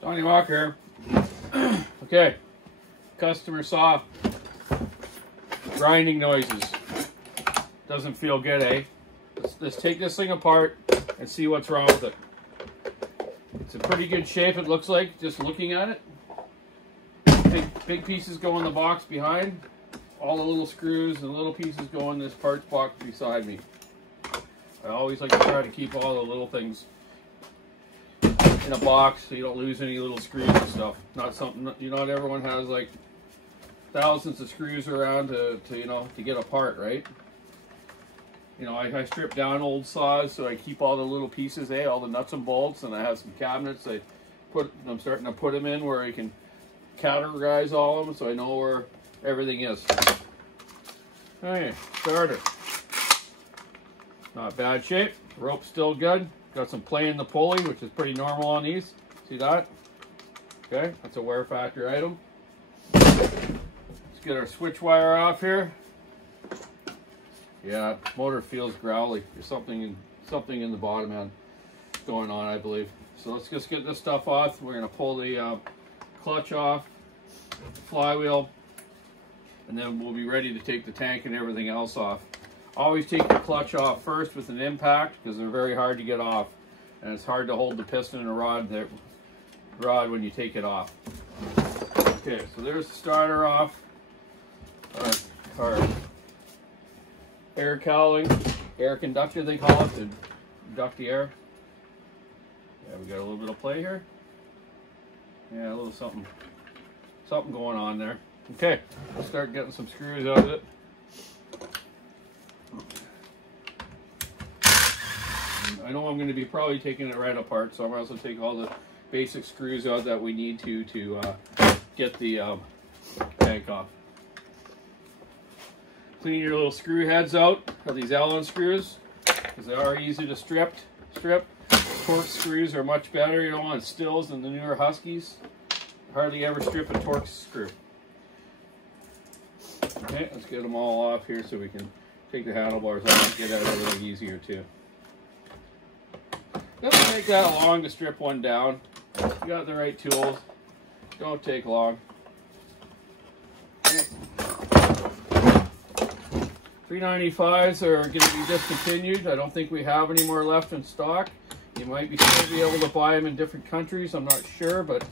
Donny Walker. Okay, customer saw grinding noises. Doesn't feel good, eh? Let's take this thing apart and see what's wrong with it. It's in pretty good shape, it looks like, just looking at it. Big pieces go in the box behind. All the little screws and little pieces go in this parts box beside me. I always like to try to keep all the little things in a box so you don't lose any little screws and stuff. Not something, not everyone has like thousands of screws around to get a part, right? I strip down old saws so I keep all the little pieces, all the nuts and bolts, and I have some cabinets I'm starting to put them in where I can categorize all of them so I know where everything is. Okay, starter. Not bad shape. Rope's still good. Got some play in the pulley, which is pretty normal on these. See that? Okay, that's a wear factor item. Let's get our switch wire off here. Yeah, motor feels growly. There's something in the bottom end going on, I believe. So let's just get this stuff off. We're gonna pull the clutch off, the flywheel, and then we'll be ready to take the tank and everything else off. Always take the clutch off first with an impact because they're very hard to get off, and it's hard to hold the piston and the rod when you take it off. Okay, so there's the starter off. Our air cowling, air conductor they call it, to conduct the air. Yeah, we got a little bit of play here. Yeah, a little something going on there. Okay, let's start getting some screws out of it. I know I'm going to be probably taking it right apart, so I'm going to also take all the basic screws out that we need to get the tank off. Clean your little screw heads out of these Allen screws because they are easy to strip. Torque screws are much better. You don't want stills than the newer Huskies. Hardly ever strip a Torque screw. Okay, let's get them all off here so we can take the handlebars off and get out everything easier too. Doesn't take that long to strip one down. If you got the right tools, don't take long. Okay. 395s are going to be discontinued. I don't think we have any more left in stock. You might still be able to buy them in different countries. I'm not sure, but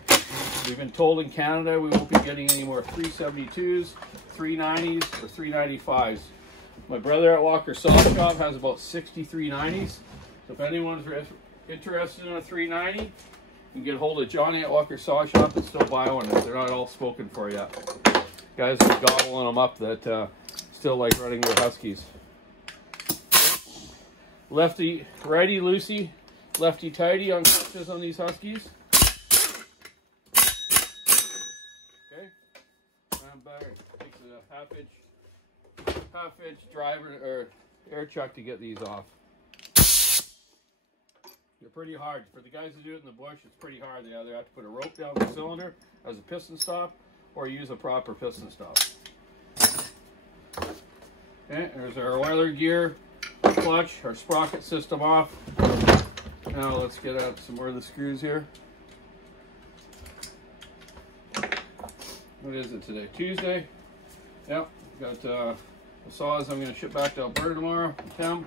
we've been told in Canada we won't be getting any more 372s, 390s, or 395s. My brother at Walker Saw Shop has about 60 390s. So if anyone's interested in a 390, you can get a hold of Johnny at Walker Saw Shop and still buy one if they're not all spoken for yet. Guys are gobbling them up that still like running their Huskies. Lefty, righty, loosey, lefty, tighty on clutches on these Huskies. Okay, I'm better. Takes a half inch driver or air chuck to get these off. They're pretty hard. For the guys who do it in the bush, it's pretty hard. They either have to put a rope down the cylinder as a piston stop or use a proper piston stop. Okay, there's our oiler gear, clutch, our sprocket system off. Now let's get out some more of the screws here. What is it today? Tuesday? Yep, got the saws I'm going to ship back to Alberta tomorrow, Tim.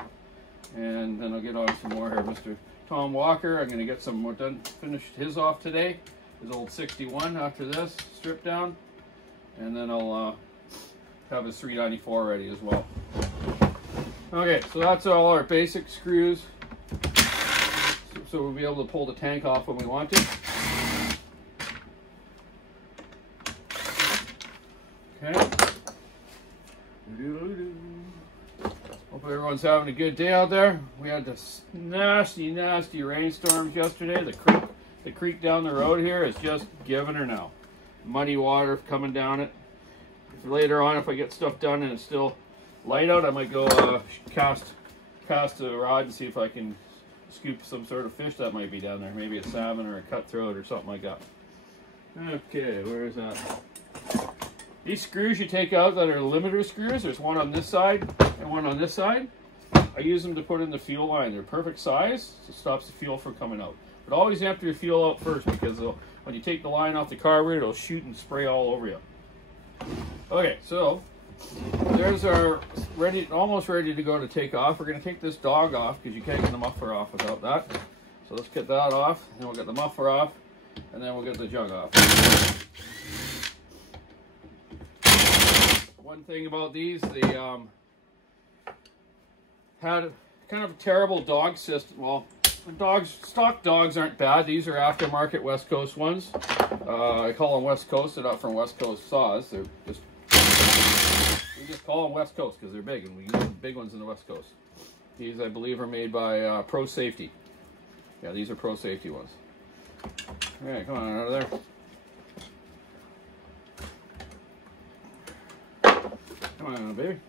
And then I'll get on some more here. Mr. Tom Walker, I'm going to get some more done, finished his off today. His old 61 after this, stripped down. And then I'll have his 394 ready as well. Okay, so that's all our basic screws. So we'll be able to pull the tank off when we want to. Okay. Hope everyone's having a good day out there. We had this nasty rainstorms yesterday. The creek down the road here is just giving her now. Muddy water coming down it. Later on, if I get stuff done and it's still light out, I might go cast a rod and see if I can scoop some sort of fish that might be down there. Maybe a salmon or a cutthroat or something like that. Okay, where is that? These screws you take out that are limiter screws, there's one on this side and one on this side. I use them to put in the fuel line. They're perfect size, so it stops the fuel from coming out. But always empty your fuel out first, because when you take the line off the carburetor, it'll shoot and spray all over you. Okay, so there's our almost ready to go to take off. We're going to take this dog off because you can't get the muffler off without that. So let's get that off, and then we'll get the muffler off, and then we'll get the jug off. One thing about these, they had kind of a terrible dog system. Well, stock dogs aren't bad. These are aftermarket West Coast ones. I call them West Coast. They're not from West Coast saws. They're just, we just call them West Coast because they're big, and we use the big ones in the West Coast. These, I believe, are made by Pro Safety. Yeah, these are Pro Safety ones. All right, come on, out of there. Come on, baby.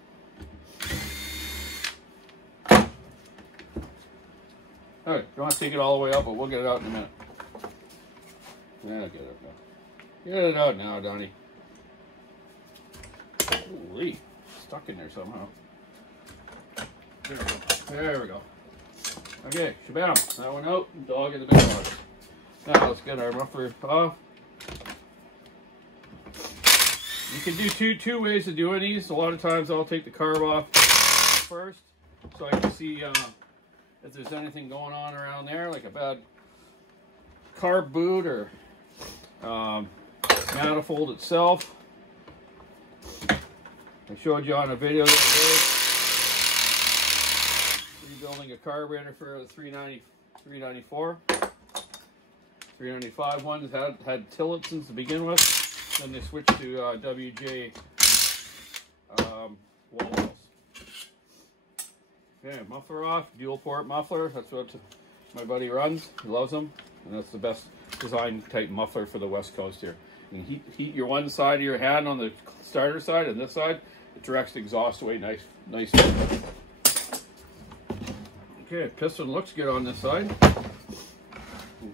All right, don't want to take it all the way out, but we'll get it out in a minute. Yeah, get it out. Get it out now, Donny. Holy, stuck in there somehow. There we go. There we go. Okay, shabam. That one out. Dog in the big box. Now let's get our muffler off. You can do two ways of doing these. A lot of times I'll take the carb off first, so I can see if there's anything going on around there, like a bad carb boot or manifold itself. I showed you on a video the other day, rebuilding a carburetor for the 394. 395 ones had Tillotson to begin with. Then they switched to WJ wall. Okay, muffler off, dual port muffler. That's what my buddy runs. He loves them, and that's the best design type muffler for the West Coast here. You can heat your one side of your hand on the starter side, and this side it directs the exhaust away nice. Okay, piston looks good on this side.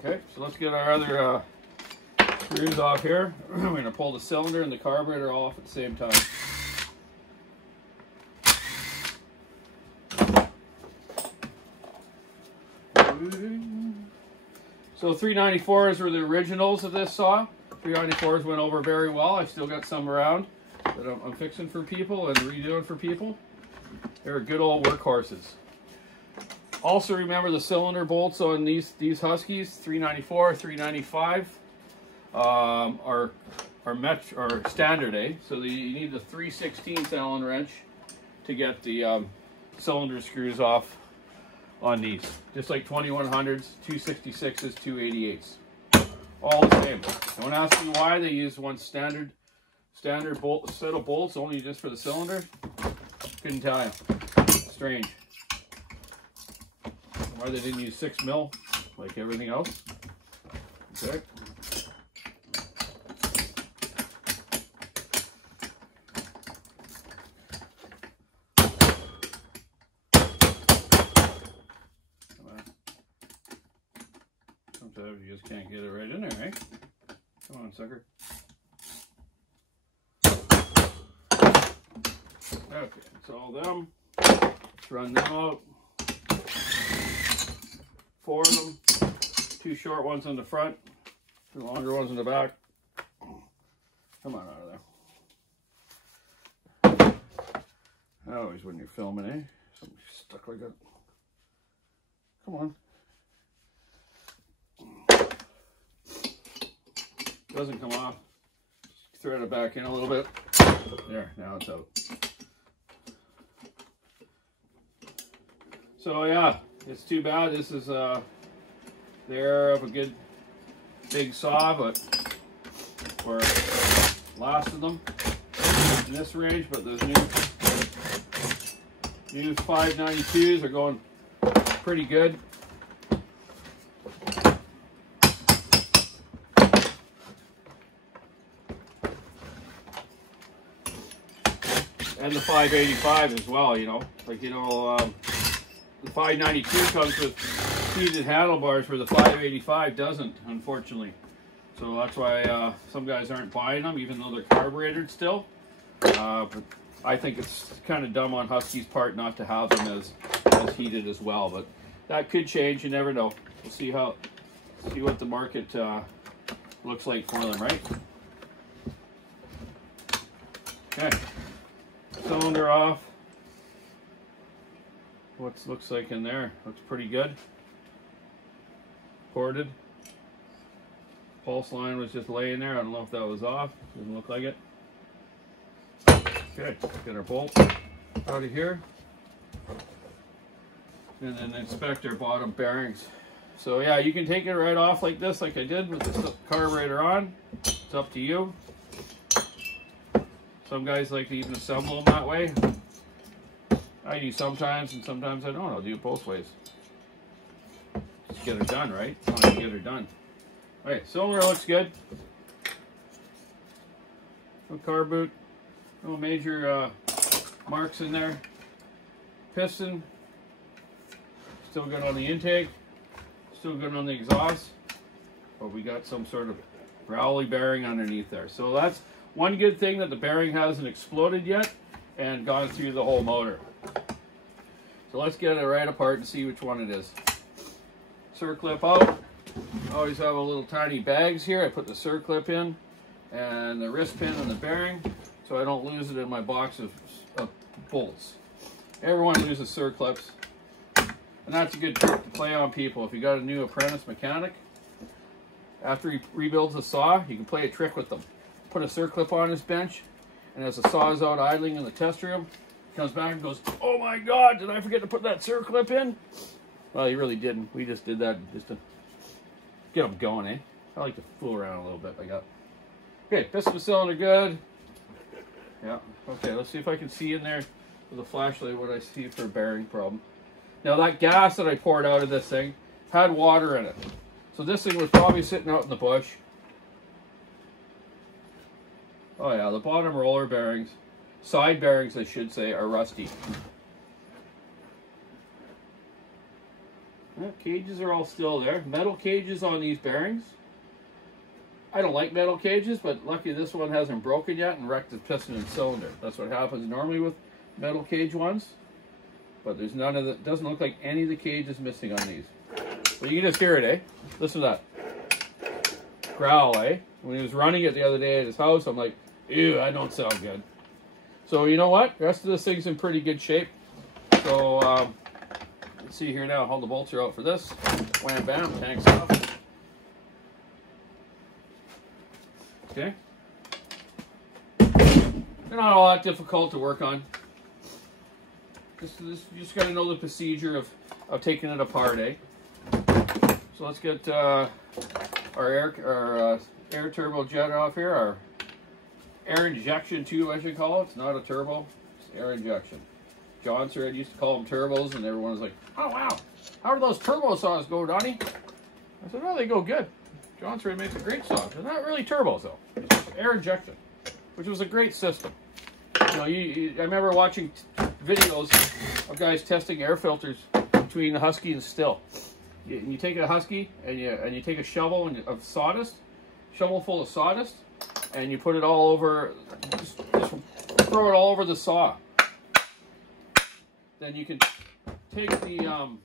Okay, so let's get our other screws off here. We're going to pull the cylinder and the carburetor off at the same time. So 394s were the originals of this saw. 394s went over very well. I've still got some around that I'm fixing for people and redoing for people. They're good old workhorses. Also remember the cylinder bolts on these Huskies, 394, 395, are standard, eh? So you need the 3/16 Allen wrench to get the cylinder screws off on these. Just like 2100s, 266s, 288s. All the same. Don't ask me why they use one standard bolt set of bolts only just for the cylinder. Couldn't tell you. Strange. Why they didn't use 6 mil like everything else. Okay. Sometimes you just can't get it right in there, right? Come on, sucker. Okay, that's all them. Let's run them out. 4 of them. 2 short ones on the front, 2 longer ones in the back. Come on out of there. Always when you're filming, eh? Something stuck like that. Come on. Doesn't come off. Just thread it back in a little bit. There, now it's out. So yeah, it's too bad. This is they're of a good big saw, but we're last of them in this range. But those new 592s are going pretty good. And the 585 as well, you know. Like, you know, the 592 comes with heated handlebars where the 585 doesn't, unfortunately. So that's why some guys aren't buying them, even though they're carbureted still. But I think it's kind of dumb on Husky's part not to have them as heated as well. But that could change. You never know. We'll see See what the market looks like for them, right? Okay, cylinder off. What looks like in there? Looks pretty good. Ported. Pulse line was just laying there. I don't know if that was off. Doesn't look like it. Okay, get our bolt out of here. And then inspect our bottom bearings. So yeah, you can take it right off like this, like I did with the carburetor on. It's up to you. Some guys like to even assemble them that way. I do sometimes, and sometimes I don't. I'll do it both ways. Just get her done, right? I want to get her done. Okay, cylinder looks good. No carb boot. No major marks in there. Piston. Still good on the intake. Still good on the exhaust. But we got some sort of rowley bearing underneath there. So that's one good thing, that the bearing hasn't exploded yet and gone through the whole motor. So let's get it right apart and see which one it is. Circlip out. I always have a little tiny bags here. I put the circlip in and the wrist pin and the bearing so I don't lose it in my box of bolts. Everyone loses circlips. And that's a good trick to play on people. If you got a new apprentice mechanic, after he rebuilds a saw, you can play a trick with them. Put a circlip on his bench, and as the saw is out idling in the test room, he comes back and goes, "Oh my God, did I forget to put that circlip in?" Well, he really didn't. We just did that just to get them going, eh? I like to fool around a little bit like that. Okay, piston cylinder good. Yeah, okay, let's see if I can see in there with a flashlight what I see for a bearing problem. Now that gas that I poured out of this thing had water in it. So this thing was probably sitting out in the bush. Oh yeah, the bottom roller bearings, side bearings I should say, are rusty. Well, cages are all still there. Metal cages on these bearings. I don't like metal cages, but lucky this one hasn't broken yet and wrecked the piston and cylinder. That's what happens normally with metal cage ones. But there's none of the, doesn't look like any of the cage is missing on these. But you can just hear it, eh? Listen to that. Growl, eh? When he was running it the other day at his house, I'm like, ew, that don't sound good. So you know what? The rest of this thing's in pretty good shape. So let's see here now. Hold the bolts are out for this. Wham bam, tanks off. Okay. They're not all that difficult to work on. You just got to know the procedure of taking it apart, eh? So let's get our air turbo jet off here, our air injection tube, I should call it. It's not a turbo, it's air injection. John said used to call them turbos, and everyone was like, "Oh wow, how do those turbo saws go, Donnie?" I said, "Oh, they go good." John said makes a great saw. They're not really turbos though; it's just air injection, which was a great system. You know, I remember watching videos of guys testing air filters between the Husky and Still. You take a Husky and you take a shovel of sawdust, shovel full of sawdust, and you put it all over, just throw it all over the saw. Then you can take the,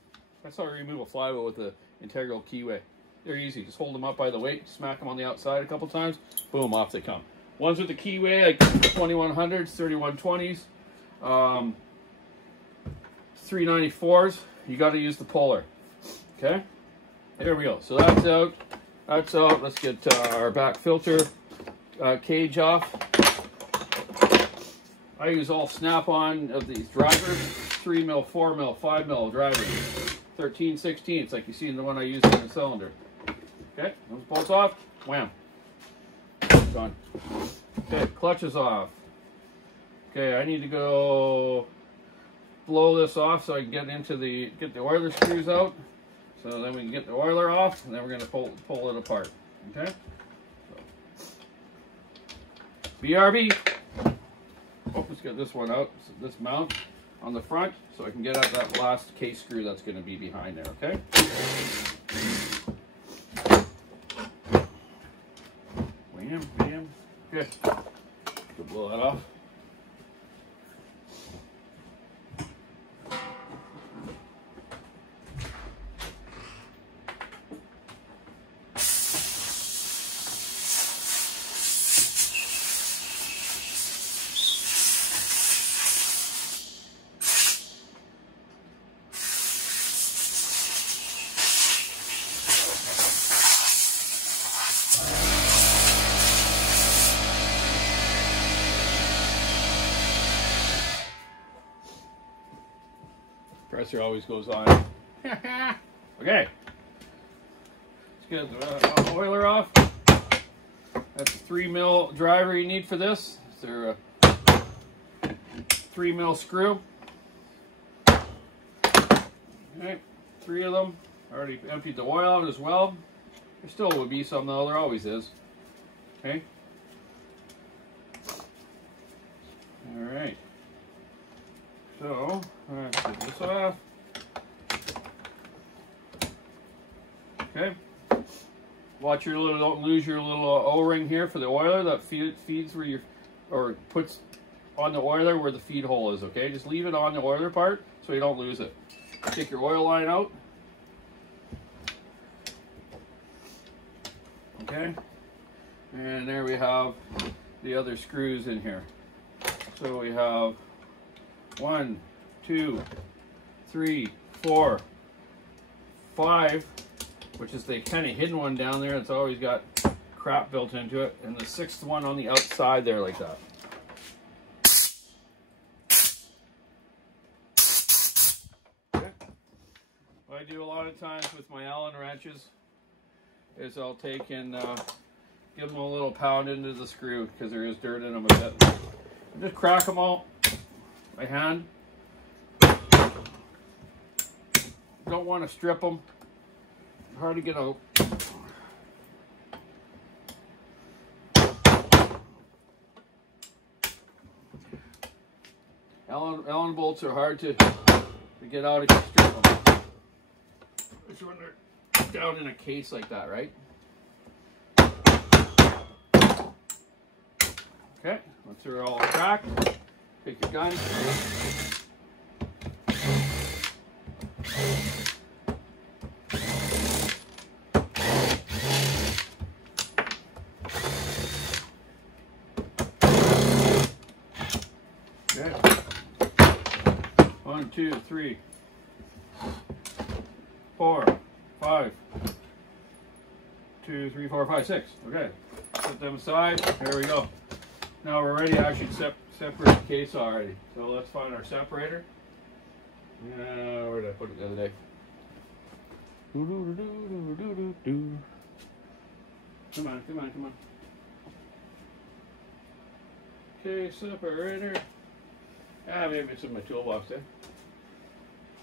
that's how I remove a flywheel with the integral keyway. They're easy, just hold them up by the weight, smack them on the outside a couple times, boom, off they come. Ones with the keyway, like 2100s, 3120s, 394s, you got to use the puller. Okay, there we go. So that's out. That's out. Let's get our back filter cage off. I use all snap-on of these drivers, 3mm, 4mm, 5mm drivers, 13/16 like you see in the one I used in the cylinder. Okay, those bolts off. Wham. Done. Okay, clutch is off. Okay, I need to go blow this off so I can get the oiler screws out. So then we can get the oiler off, and then we're going to pull it apart. Okay. So. BRB. Oh, let's get this one out. So this mount on the front, so I can get out that last case screw that's going to be behind there. Okay. Bam, bam. Good. We'll blow that off. compressor always goes on. Okay. Let's get the oiler off. That's a 3 mil driver you need for this. Is there a 3 mil screw? Okay, 3 of them. Already emptied the oil out as well. There still would be some though, there always is. Okay. Alright. So, let's get this off. Okay. Watch your little, don't lose your little O-ring here for the oiler that feeds where your, or puts on the oiler where the feed hole is, okay? Just leave it on the oiler part so you don't lose it. Take your oil line out. Okay. And there we have the other screws in here. So we have 1, 2, 3, 4, 5, which is the kind of hidden one down there. It's always got crap built into it. And the 6th one on the outside there like that. Okay. What I do a lot of times with my Allen wrenches is I'll take and give them a little pound into the screw because there is dirt in them a bit. Just crack them all by hand. Don't want to strip them. Hard to get out. Allen bolts are hard to get out if you strip them. Especially when they're down in a case like that, right? Okay, once they're all cracked, take your gun. Okay. 1, 2, 3, 4, 5. 2, 3, 4, 5, 6. Okay. Set them aside. There we go. Now we're ready to actually separate the case already. So let's find our separator. Where did I put it the other day? Come on, come on, come on. Okay, separator. Maybe it's in my toolbox there.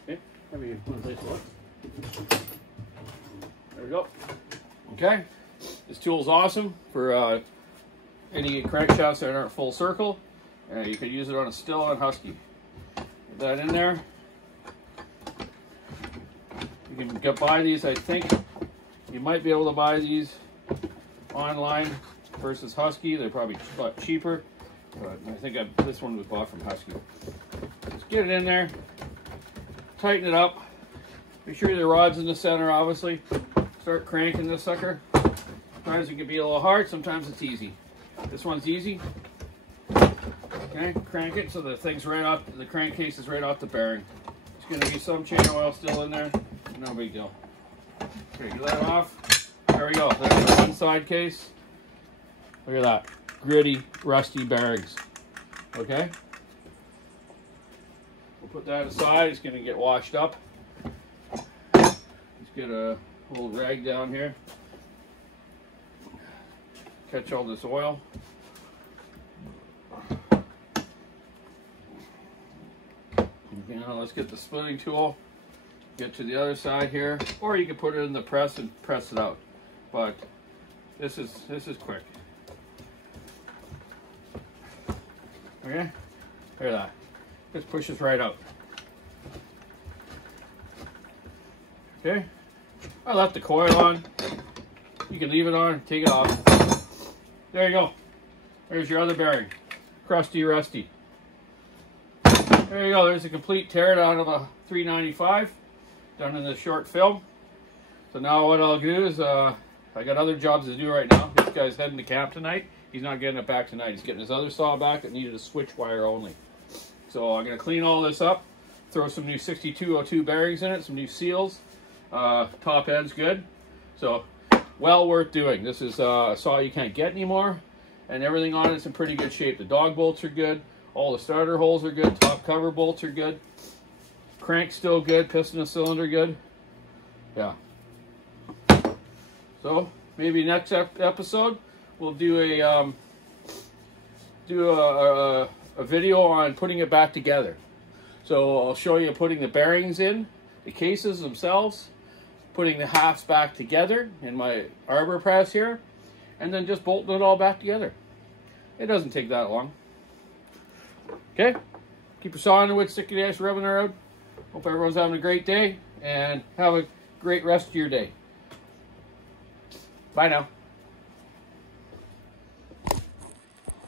Okay, maybe one place to look. There we go. Okay, this tool is awesome for any crankshafts that aren't full circle. You could use it on a still on Husky. Put that in there. You can buy these, I think. You might be able to buy these online versus Husky. They're probably a lot cheaper. But I think this one was bought from Husky. Just get it in there. Tighten it up. Make sure the rod's in the center, obviously. Start cranking this sucker. Sometimes it can be a little hard, sometimes it's easy. This one's easy. Okay, crank it so the thing's right off, the crankcase is right off the bearing. There's going to be some chain oil still in there. No big deal. Okay, get that off. There we go. There's the one side case. Look at that. Gritty, rusty bearings. Okay? We'll put that aside. It's going to get washed up. Let's get a little rag down here. Catch all this oil. Okay, now let's get the splitting tool. Get to the other side here, or you can put it in the press and press it out. But this is quick. Okay, there that. Just pushes right out. Okay, I left the coil on. You can leave it on, take it off. There you go. There's your other bearing. Crusty, rusty. There you go. There's a complete teardown of a 395 done in this short film. So now what I'll do is, I got other jobs to do right now. This guy's heading to camp tonight. He's not getting it back tonight. He's getting his other saw back that needed a switch wire only. So I'm going to clean all this up, throw some new 6202 bearings in it, some new seals. Top end's good. So well worth doing. This is a saw you can't get anymore, and everything on it's in pretty good shape. The dog bolts are good. All the starter holes are good. Top cover bolts are good. crank's still good, piston and cylinder good. Yeah. So maybe next episode we'll do a video on putting it back together. So I'll show you putting the bearings in, the cases themselves, putting the halves back together in my arbor press here, and then just bolting it all back together. It doesn't take that long. Okay, keep your saw on the wood, stick your dash, rubbing around. Hope everyone's having a great day, and have a great rest of your day. Bye now.